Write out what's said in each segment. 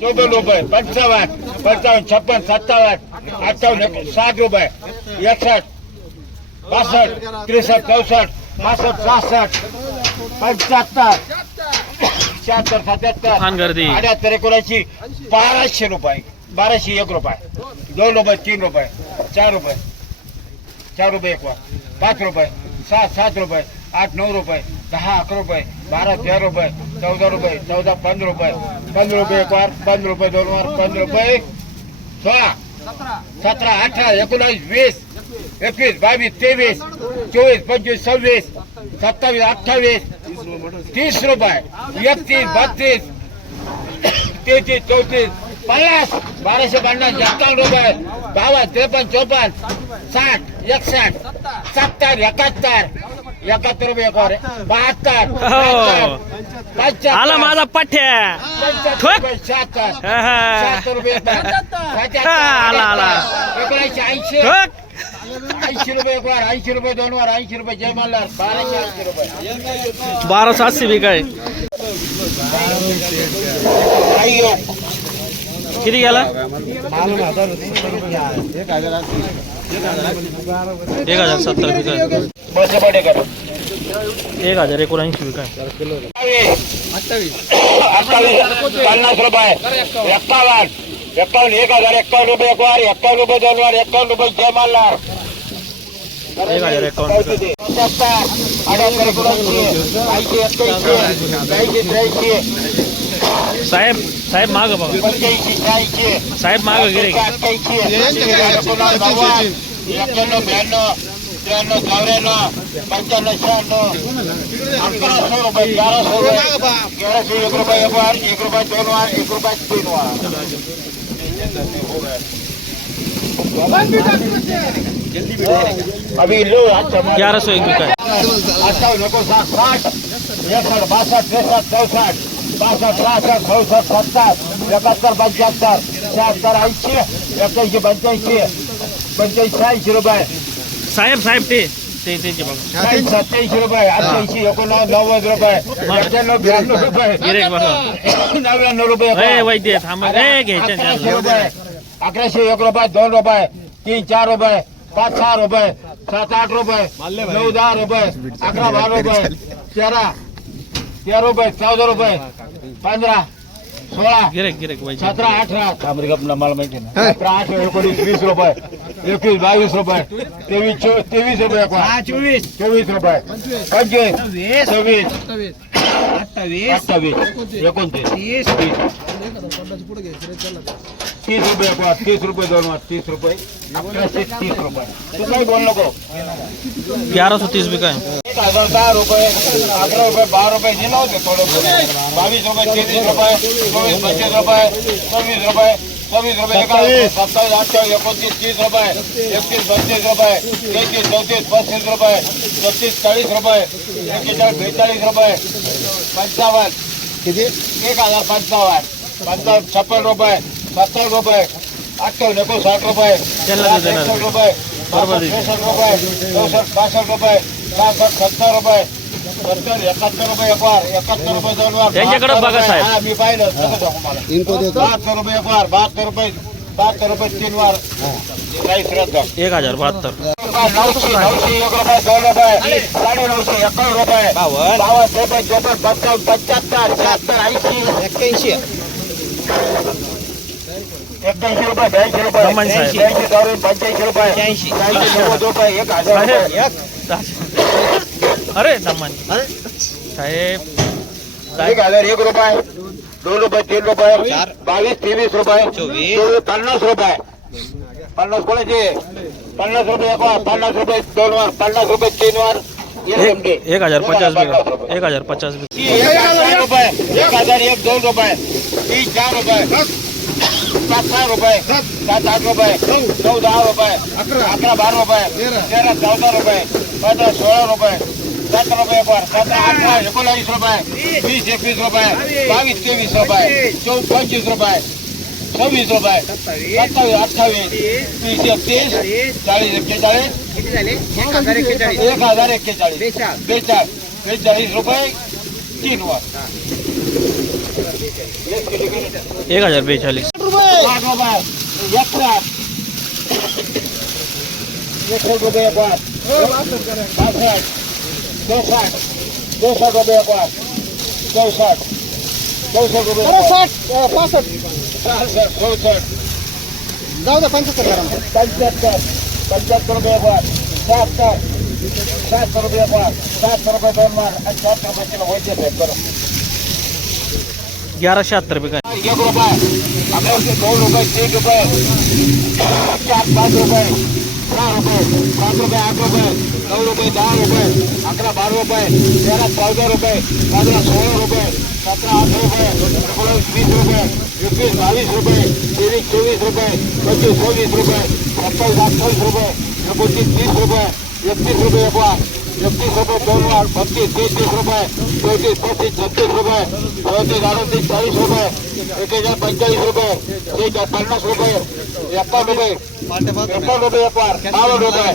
चौदा रुपये पंचावन्न पंचावन्न छप्पन सत्तावन्न अठ्ठावन्न साठ रुपये एकसष्ट पासष्ट त्रेसष्ट चौसष्ट पासष्ट सहासष्ट पंच्याहत्तर शहात्तर सत्याहत्तर अठ्याहत्तर एकोणऐंशी बाराशे रुपये बाराशे एक रुपये दोन रुपये तीन रुपये चार रुपये चार रुपये एक पाच रुपये सात सात रुपये આઠ નવ રૂપિયા, દહ અકર રૂપિયા, બાર અગિયાર રૂપિયા, ચૌદ રૂપિયા, ચૌદ પંદર રૂપિયા. પંદર રૂપિયા એક વાર, પંદર રૂપિયા દોન વાર, પંદર રૂપિયા સોળા સતરા અઠાર એકોણીસ વીસ, એકવીસ, બાવીસ, ત્રેવીસ, ચોવીસ પચીસ છવ્વીસ, સત્તાવીસ અઠાવીસ ત્રીસ રૂપિયા, એકત્રીસ, બત્રીસ, તેત્રીસ, ચોત્રીસ, પચાસ, બારસો પંદર સત્તાવન રૂપિયા, બાવન, ત્રેપન, ચોપન, સાઠ, એકસઠ, સત્તર, એકાત્તર एकाहत्तर रुपये. बहात्तर. हो. आला माझा पठ्या. शहात्तर. शहात्तर रुपये आला, आला. एकोणऐंशी ऐंशी. ठोक. ऐंशी रुपये एक वर ऐंशी रुपये दोन वर ऐंशी रुपये जय मल्हार बाराशे ऐंशी रुपये. बारा सातशे बी काय. किती गेला? एक हजार सत्तर. बी काय? एक हजार एकोणऐंशी काय पन्नास रुपये एक हजार एक्कावन्न रुपये एक वार एक्कावन्न रुपये दोन वार एक्कावन्न रुपये जय मल्हार एक हजार एकावन्न साहेब साहेब माग बघा साहेब माग गिरे एक्क्याण्णव ब्याण्णव त्र्याण्णव चौऱ्याण्णव पंच्याण्णव शहाण्णव अकराशे रुपये तेराशे रुपये तेराशे एक रुपये एक वार एक रुपये दोन वार एक रुपये तीन वार अभी लो ग्यारह सौ एक बी काय अठ्ठावन्न एकोणसाठ साठ एकसष्ट बासष्ट त्रेसष्ट चौसष्ट बासष्ट सहासष्ट चौसष्ट सत्तर एकाहत्तर पंच्याहत्तर शहात्तर ऐंशी एक्क्याऐंशी पंच्याऐंशी पंच्याऐंशी शहाऐंशी रुपये साहेब साहेब ते ते त्यांचे बघा. शहाऐंशी सत्याऐंशी रुपये अठ्ठ्याऐंशी एकोणनव्वद नव्वद रुपये एक्क्याण्णव ब्याण्णव रुपये. गिरेक बघा. नव्याण्णव रुपये वैद्य थांबा. ए अकराशे रुपये अकराशे एक रुपये दोन रुपये तीन चार रुपये पाच सहा रुपये सात आठ रुपये नऊ दहा रुपये अकरा बारा रुपये तेरा तेरा रुपये चौदा रुपये पंधरा सोळा गिरेक गिरेक वैद्य. सतरा अठरा. मला माहिती ना सतरा अठरा एकोणीस वीस रुपये. तेवीस चो तेवीस रुपये एक वार. चोवीस चोवीस रुपये पंचवीस सव्वीस तीस रुपये तीस रुपये दोन तीस रुपये तीस रुपये बोल नको ग्यारह सौ तीस बी काय एक हज़ार दहा रुपये अकरा रुपये बारा रुपये होते थोडे बावीस रुपये तेवीस रुपये चोवीस पंचवीस रुपये सव्वीस रुपये सव्वीस रुपये एकावीस सत्तावीस अठ्ठावीस एकोणतीस तीस रुपये एकतीस बत्तीस रुपये तेहतीस चौतीस पस्तीस रुपये छत्तीस चाळीस रुपये एक्केचाळीस बेचाळीस रुपये पंचावन्न किती? एक हज़ार पंचावन। पंचावन्न छप्पन रुपए। सत्तर रुपए। अठ्ठावन्न एकोणसाठ साठ रुपए। रुपये बरोबर आहे. त्रेसष्ट रुपये चौसष्ट पासष्ट सत्तर रुपये सत्तर एकाहत्तर रुपये एक वार एकाहत्तर रुपये दोन वार त्यांच्याकडे बहात्तर बघा रुपये. साहेब. हा, मी पाहिलं सगळं दाखव मला बहात्तर रुपये एक वार बहात्तर रुपये बहात्तर रुपये तीन वार काही श्रद्धा एक हजार बहात्तर नऊशे नऊशे एक रुपये दोन रुपये साडे नऊशे एकावन्न रुपये बावन्न त्रेपन्न चौपन्न पंचावन्न पंच्याहत्तर शहात्तर ऐंशी एक्क्याऐंशी एक्क्याऐंशी रुपये ब्याऐंशी रुपये रमण साहेब. ब्याऐंशी चौऱ्याऐंशी पंच्याऐंशी रुपये ऐंशी नव्वद रुपये एक हजार रुपये अरे दमान साहेब। एक हज़ार एक रुपये दोन रुपये तीन रुपये बावीस तेवीस रुपये चोवीस पन्नास रुपये। पन्नास कोणाचे पन्नास रुपये पन्नास रुपये दोन वार पन्नास रुपये तीन वार एक एक हज़ार पचास एक हज़ार पचास बी एक हज़ार रुपये एक हज़ार एक दोन रुपये तीन चार रुपये पाच सहा रुपये सात आठ रुपये नऊ दहा रुपये अकरा बारा रुपये तेरा चौदा रुपये पंधरा सोळा रुपये सतरा रुपये एक वर सतरा अठरा एकोणावीस रुपये वीस एकवीस रुपये बावीस तेवीस रुपये चौ पंचवीस रुपये सव्वीस रुपये सत्तावीस अठ्ठावीस तीस एकतीस चाळीस एक्केचाळीस एक हज़ार रुपये तीन वर एक हज़ार बेचाळीस साठ रुपये चौसाठ चौसाठ रुपये पाच चौसाठ चौसष्ट रुपये साठ पासष्ट सहासष्ट चौसष्ट जाऊ द्या पंच्याहत्तर करा पंच्याहत्तर पंच्याहत्तर रुपये पाच शहात्तर शहात्तर रुपये पाच शहात्तर रुपये दोन मार्क आणि शहात्तर रुपये किलो वैद्य साहेब करा ग्यारह एक रुपये. हमें उसके दो रुपये तीन रुपये. चार पाच रुपये. ત્રણ રૂપિયા, પાંચ રૂપિયા, આઠ રૂપિયા, નવ રૂપિયા ચાર રૂપિયા, આકરા બાર રૂપિયા, તેરા, ચૌદ રૂપિયા પાંદરા સોળ રૂપિયા, સતરા આઠ રૂપિયા ઓગણીસ વીસ રૂપિયા, એકવીસ, બાવીસ રૂપિયા ત્રેવીસ ચોવીસ રૂપિયા, પચીસ, ચોવીસ રૂપિયા, સત્તાવીસ અઠ્ઠાવીસ રૂપિયા પચીસ ત્રીસ રૂપિયા, એકત્રીસ રૂપિયા એકવાર. एकतीस रुपये दोन बत्तीस तेहतीस रुपये चौतीस पस्तीस छत्तीस रुपये चौतीस अडतीस चाळीस रुपये एक हज़ार पंचेचाळीस रुपये एक हज़ार पन्नास रुपये एकावन्न रुपये एकावन्न रुपये एक बावन्न रुपये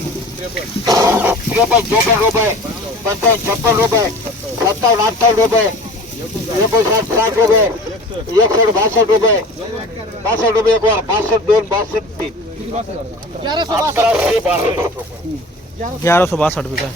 त्रेपन्न चोपन्न रुपये पंचावन्न छप्पन रुपये सत्तावन्न अठ्ठावन्न रुपये एकोणसाठ साठ रुपये एकसष्ट बासष्ट रुपये बासष्ट रुपये एक वार बासष्ट दोन बासष्ट तीन। अकराशे ग्यारह सौ बासठ रुपये। का